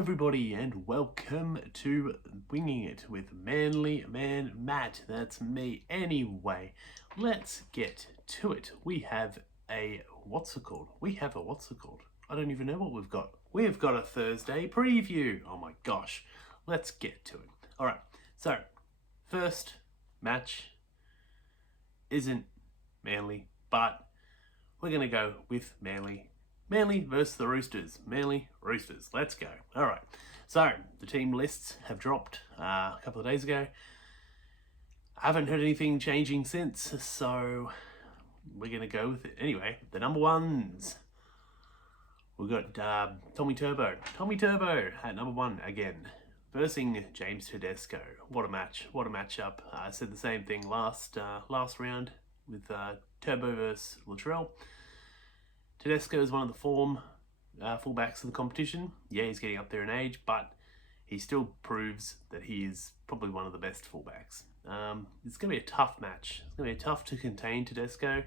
everybody, and welcome to Winging It with Manly Man Matt. That's me. Anyway, let's get to it. We have a what's it called? I don't even know what we've got. We've got a Thursday preview. Oh my gosh. Let's get to it. Alright, so first match isn't Manly, but we're going to go with Manly. Manly versus the Roosters. Manly, Roosters. Let's go. All right. So, the team lists have dropped a couple of days ago. I haven't heard anything changing since, so we're going to go with it. Anyway, the number ones. We've got Tommy Turbo. Tommy Turbo at number one again. Versing James Tedesco. What a match. What a matchup. I said the same thing last round with Turbo versus Latrell. Tedesco is one of the form fullbacks of the competition. Yeah, he's getting up there in age, but he still proves that he is probably one of the best fullbacks. It's going to be a tough match. It's going to be tough to contain Tedesco.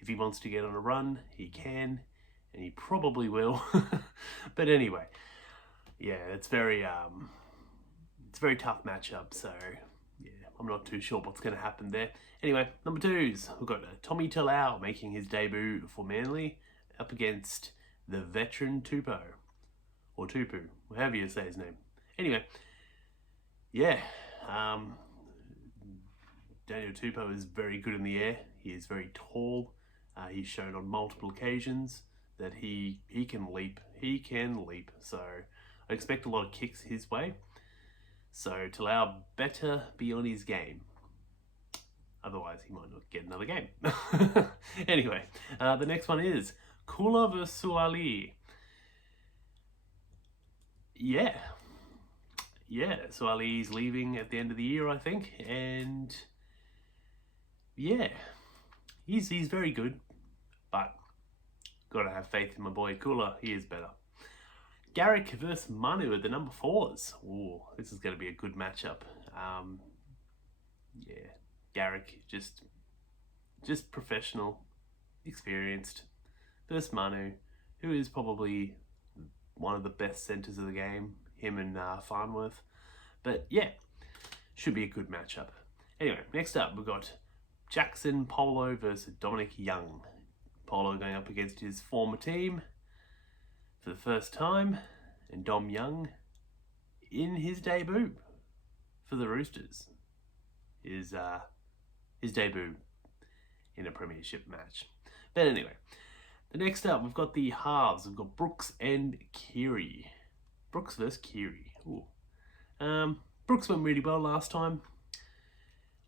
If he wants to get on a run, he can, and he probably will. But anyway, yeah, it's very tough matchup. So yeah, I'm not too sure what's going to happen there. Anyway, number twos, we've got Tommy Talau making his debut for Manly, up against the veteran Tupou, or Tupu, however you say his name. Anyway, yeah, Daniel Tupou is very good in the air. He is very tall. He's shown on multiple occasions that he can leap. He can leap. So I expect a lot of kicks his way. So Talau better be on his game. Otherwise, he might not get another game. Anyway, the next one is Kula vs Suali. Yeah, Suali's leaving at the end of the year, I think, and yeah, he's very good, but gotta have faith in my boy Kula. He is better. Garrick versus Manu at the number fours. Ooh, this is going to be a good matchup. Yeah, Garrick just professional, experienced, versus Manu, who is probably one of the best centres of the game, him and Farnworth. But yeah, should be a good matchup. Anyway, next up we've got Jackson Polo versus Dominic Young. Polo going up against his former team for the first time, and Dom Young in his debut for the Roosters. His debut in a premiership match. But anyway, the next up, we've got the halves. We've got Brooks and Keary. Brooks versus Keary. Ooh. Brooks went really well last time.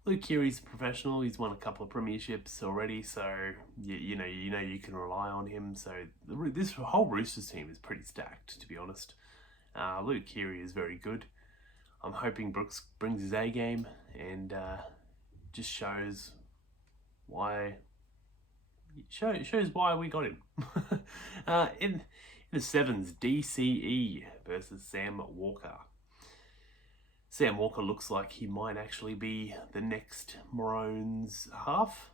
Luke Keary's a professional. He's won a couple of premierships already, so you know you can rely on him. So this whole Roosters team is pretty stacked, to be honest. Luke Keary is very good. I'm hoping Brooks brings his A game and just shows why we got him. In the sevens, DCE versus Sam Walker. Sam Walker looks like he might actually be the next Maroons half,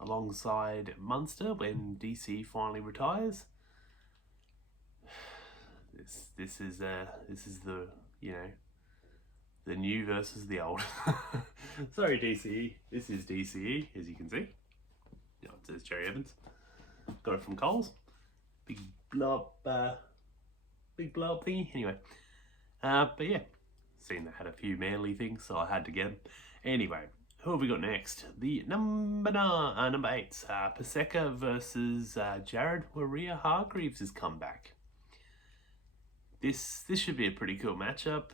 alongside Munster when DC finally retires. This is the the new versus the old. Sorry, DCE. This is DCE, as you can see. It says Jerry Evans. Got it from Coles. Big blob thingy. Anyway, but yeah, seen they had a few Manly things, so I had to get them. Anyway, who have we got next? The number eight, Paseka versus Jared Waerea-Hargreaves' comeback. This should be a pretty cool matchup.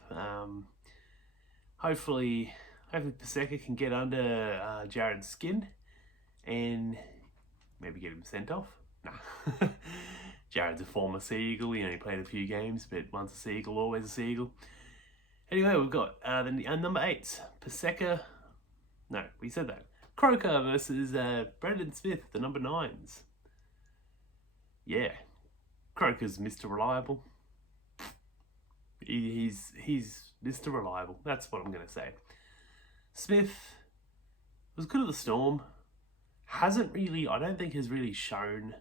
Hopefully Paseka can get under Jared's skin and maybe get him sent off. Nah. Jared's a former Sea Eagle. He only played a few games, but once a Sea Eagle, always a Sea Eagle. Anyway, we've got the number 8, Paseka. No, we said that. Croker versus Brendan Smith, the number 9s. Yeah, Croker's Mr. Reliable. He's Mr. Reliable. That's what I'm going to say. Smith was good at the Storm. I don't think has really shown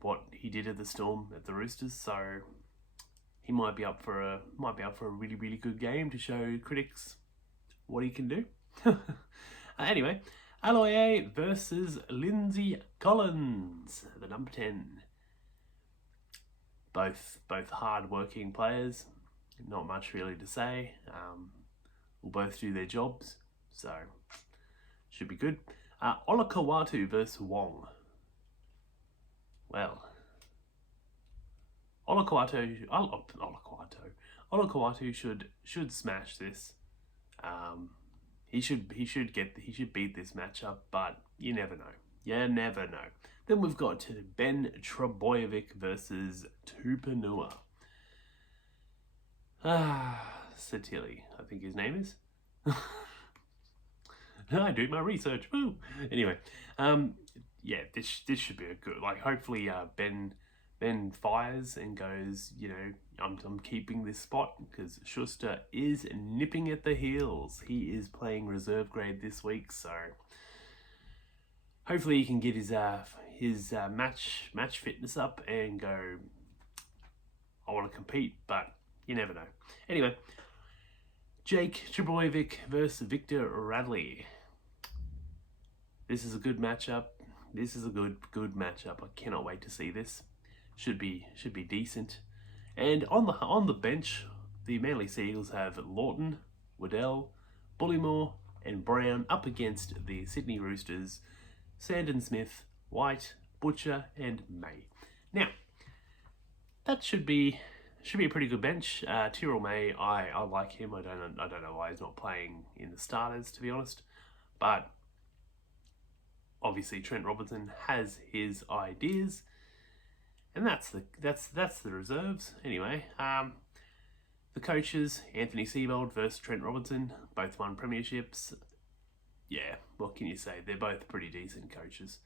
what he did at the Storm at the Roosters. So he might be up for a really, really good game to show critics what he can do. Anyway, Aloye versus Lindsay Collins, the number 10. Both hard-working players. Not much really to say. Will both do their jobs, so should be good. Olakau'atu versus Wong. Well, Olakau'atu should smash this. He should beat this matchup, but you never know. You never know. Then we've got Ben Trebojevic versus Tupanua. Satili, I think his name is. I do my research. Woo! Anyway, yeah, this should be a good. Like, hopefully, Ben fires and goes, you know, I'm keeping this spot, because Schuster is nipping at the heels. He is playing reserve grade this week, so hopefully he can get his match fitness up and go, I want to compete, but you never know. Anyway, Jake Trebojevic versus Victor Radley. This is a good matchup. This is a good matchup. I cannot wait to see this. Should be decent. And on the bench, the Manly Seagulls have Lawton, Waddell, Bullymore, and Brown up against the Sydney Roosters, Sandon Smith, White, Butcher, and May. Now, that should be a pretty good bench. Tyrrell May, I like him. I don't know why he's not playing in the starters, to be honest. But obviously Trent Robinson has his ideas, and that's the reserves. Anyway, the coaches, Anthony Seibold versus Trent Robinson, both won premierships. Yeah, what can you say? They're both pretty decent coaches.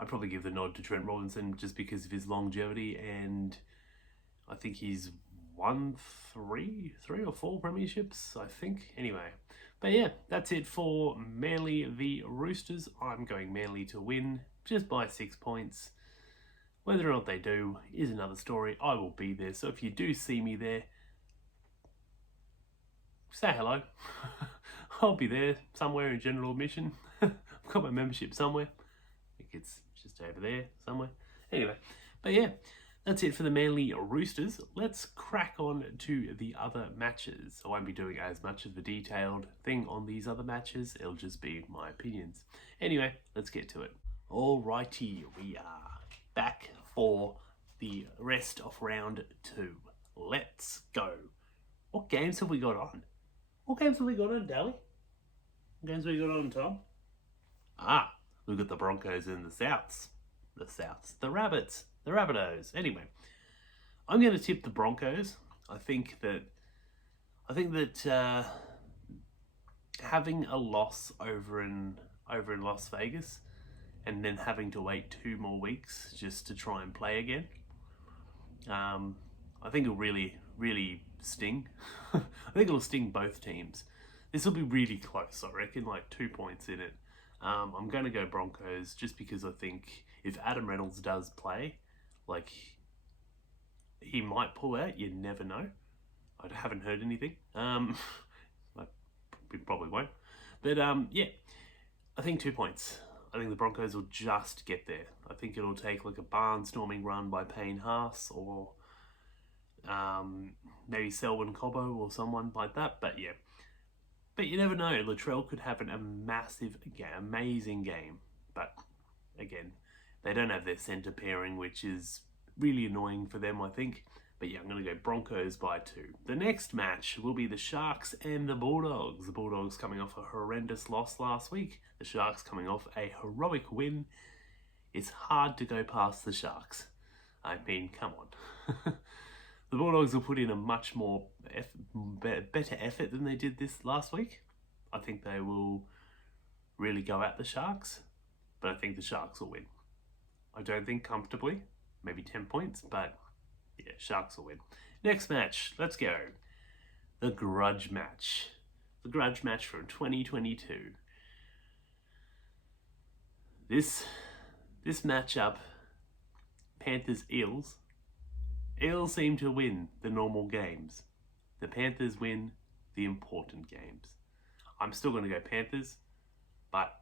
I'd probably give the nod to Trent Robinson just because of his longevity, and I think he's won three or four premierships, I think. Anyway, but yeah, that's it for Manly v Roosters. I'm going Manly to win just by 6 points. Whether or not they do is another story. I will be there, so if you do see me there, say hello. I'll be there somewhere in general admission. I've got my membership somewhere. I think it's just over there somewhere. Anyway, but yeah, that's it for the Manly Roosters. Let's crack on to the other matches. I won't be doing as much of a detailed thing on these other matches. It'll just be my opinions. Anyway, let's get to it. Alrighty, we are back for the rest of round 2. Let's go. What games have we got on? What games have we got on, Dally? What games have we got on, Tom? We've got the Broncos and the Souths. The Rabbits. The Rabbitohs. Anyway, I'm going to tip the Broncos. I think that having a loss over in Las Vegas and then having to wait 2 more weeks just to try and play again, I think it'll really sting. I think it'll sting both teams. This will be really close, I reckon, like 2 points in it. I'm going to go Broncos just because I think if Adam Reynolds does play, like, he might pull out. You never know. I haven't heard anything. We probably won't. But yeah, I think 2 points. I think the Broncos will just get there. I think it'll take like a barnstorming run by Payne Haas or maybe Selwyn Cobbo or someone like that. But yeah. But you never know. Latrell could have a massive, amazing game. But again, they don't have their centre pairing, which is really annoying for them, I think. But yeah, I'm going to go Broncos by 2. The next match will be the Sharks and the Bulldogs. The Bulldogs coming off a horrendous loss last week. The Sharks coming off a heroic win. It's hard to go past the Sharks. I mean, come on. The Bulldogs will put in a much more better effort than they did this last week. I think they will really go at the Sharks, but I think the Sharks will win. I don't think comfortably, maybe 10 points, but yeah, Sharks will win. Next match, let's go. The grudge match. The grudge match from 2022. This matchup, Panthers-Eels, Eels seem to win the normal games. The Panthers win the important games. I'm still going to go Panthers, but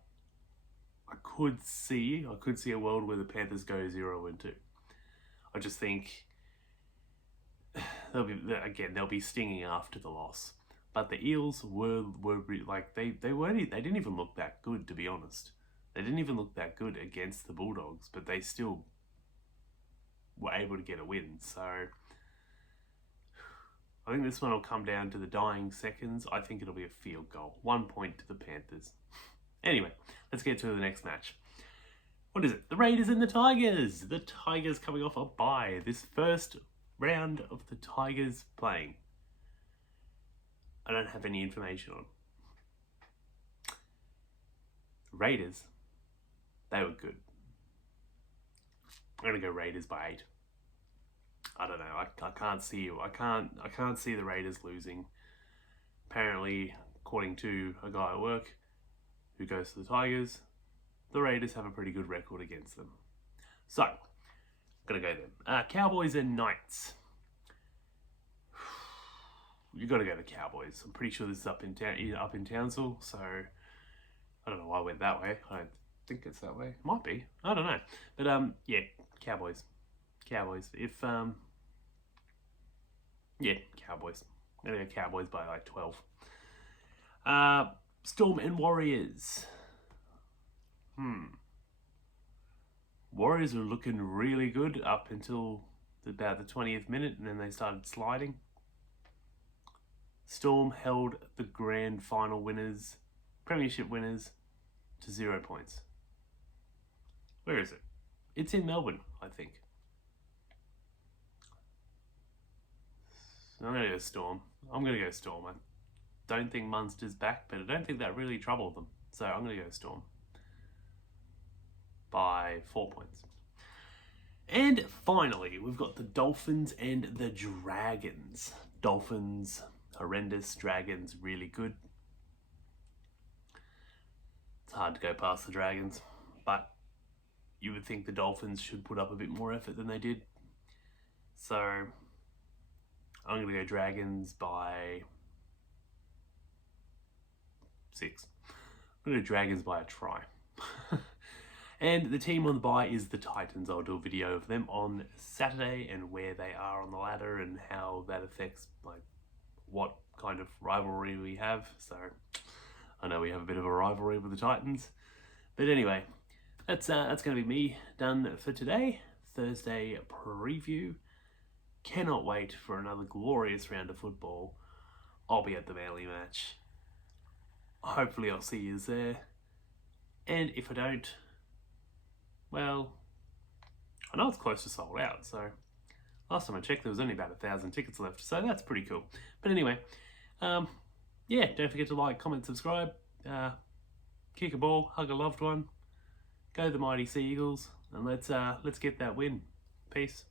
I could see a world where the Panthers go 0-2. I just think they'll be stinging after the loss. But the Eels were like they didn't even look that good, to be honest. They didn't even look that good against the Bulldogs, but they still were able to get a win. So I think this one will come down to the dying seconds. I think it'll be a field goal. 1 point to the Panthers. Anyway, let's get to the next match. What is it? The Raiders and the Tigers. The Tigers coming off a bye. This first round of the Tigers playing, I don't have any information on. Raiders, they were good. I'm gonna go Raiders by 8. I don't know. I can't see the Raiders losing. Apparently, according to a guy at work who goes to the Tigers, the Raiders have a pretty good record against them. So, I'm gonna go them. Cowboys and Knights. You got to go the Cowboys. I'm pretty sure this is up in Townsville, so I don't know why I went that way. I don't think it's that way. It might be. I don't know. But yeah, Cowboys. Cowboys. Cowboys. I'm gonna go Cowboys by like 12. Storm and Warriors. Warriors were looking really good up until about the 20th minute, and then they started sliding. Storm held the grand final winners, premiership winners, to 0 points. Where is it? It's in Melbourne, I think. I'm going to go Storm. I don't think Munster's back, but I don't think that really troubled them. So I'm going to go Storm by 4 points. And finally, we've got the Dolphins and the Dragons. Dolphins, horrendous. Dragons, really good. It's hard to go past the Dragons, but you would think the Dolphins should put up a bit more effort than they did. So I'm going to go Dragons by 6. I'm going to go Dragons by a try. And the team on the bye is the Titans. I'll do a video of them on Saturday and where they are on the ladder and how that affects like what kind of rivalry we have. So I know we have a bit of a rivalry with the Titans. But anyway, that's going to be me done for today. Thursday preview. Cannot wait for another glorious round of football. I'll be at the Manly match. Hopefully I'll see you there. And if I don't, well, I know it's close to sold out, so last time I checked there was only about 1,000 tickets left, so that's pretty cool. But anyway, yeah, don't forget to like, comment, subscribe, kick a ball, hug a loved one, go the mighty Sea Eagles, and let's get that win. Peace.